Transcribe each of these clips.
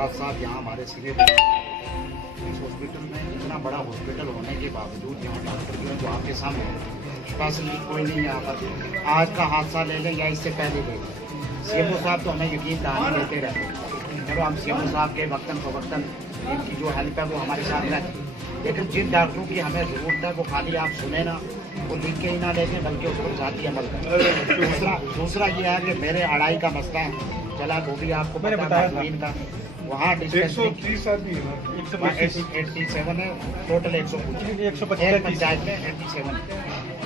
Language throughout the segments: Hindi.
फवाद साहब यहाँ हमारे सीनियर इस हॉस्पिटल में इतना बड़ा हॉस्पिटल होने के बावजूद यहाँ डॉक्टर जो है जो आपके सामने स्पेशलिस्ट कोई नहीं यहाँ पर। आज का हादसा ले लें या इससे पहले ले लें, सीएमओ साहब तो हमें यकीन दहानी देते रहते हैं। चलो हम सीएमओ साहब के वक्तन फवक्तन इनकी जो हेल्प है वो हमारे साथ रहती है, लेकिन जिन डॉक्टरों की हमें ज़रूरत है वो खाली आप सुने ना, वो लिख के ही ना लेते बल्कि उस पर जाती अमल करें। दूसरा ये है कि मेरे अढ़ाई का मसला है चला, वो भी आपको पता है वहाँ 130 आदमी है ना, 87 है टोटल, 125 पंचायत में 87,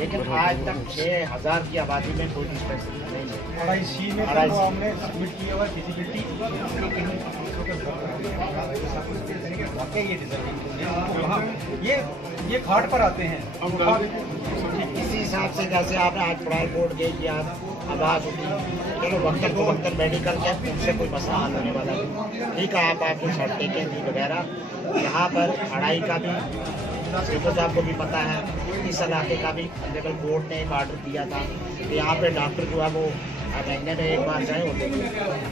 लेकिन आज तक 6000 की आबादी में कोई डिस्पेंसरी नहीं है। अढ़ाई में तो हमने सबमिट किया हुआ फिजिबिलिटी ये घाट पर आते हैं। इसी हिसाब से जैसे आपने आज पढ़ाई बोर्ड गई कि आप आवाज़ उठी, चलो वक्तन को वक्तन मेडिकल के उनसे कोई मसला हल होने वाला नहीं, ठीक है। आपको सड़कें के दी वगैरह यहाँ पर अढ़ाई का भी तो आपको भी पता है, इस इलाके का भी लेवल कोर्ट ने एक ऑर्डर दिया था कि यहाँ पे डॉक्टर जो है वो महीने में एक बार जाए होते।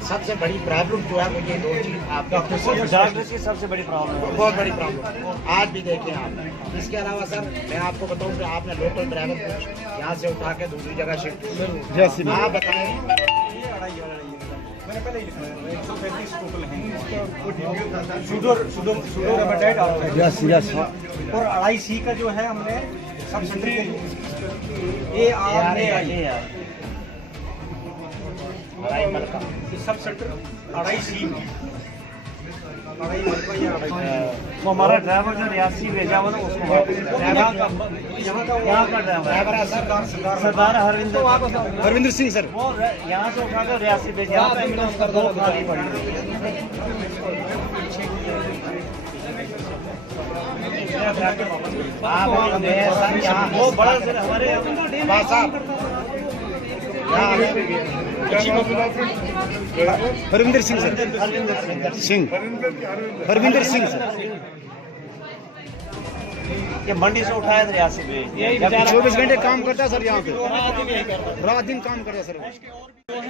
सबसे बड़ी प्रॉब्लम जो है वो ये दो चीज़ आप डॉक्टर की सबसे बड़ी प्रॉब्लम, बहुत बड़ी प्रॉब्लम आज भी देखें आप। इसके अलावा सर मैं आपको बताऊँ कि आपने लोकल ड्राइवर यहाँ से उठा के दूसरी जगह शिफ्ट, आप बताएं मैंने पहले ही लिखा है 135 टोटल हैं और अढ़ाई सी का जो है हमने सब सेंटर सब सेंटर अढ़ाई सी वो हमारा ड्राइवर जो रियासी भेजा हुआ ना उसको यहाँ का ड्राइवर है सरदार हरविंदर सिंह सर, वो यहाँ से उठाकर रियासी भेजा, यहाँ पे एम्बुलेंस कर दो खाली पड़ी। वो बड़ा सर हमारे हरविंदर सिंह सर, हरविंदर सिंह सर, ये मंडी से उठाया था रियासी भेज, 24 घंटे काम करता है सर यहाँ पे, रात दिन काम करता है सर।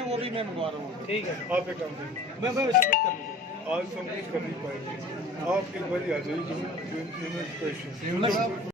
वो भी मैं मंगवा रहा हूँ। ठीक है, आप एक काम करिए, मैं आज सबमिट कर नहीं पाएंगे, आप एक बार आ जाइए।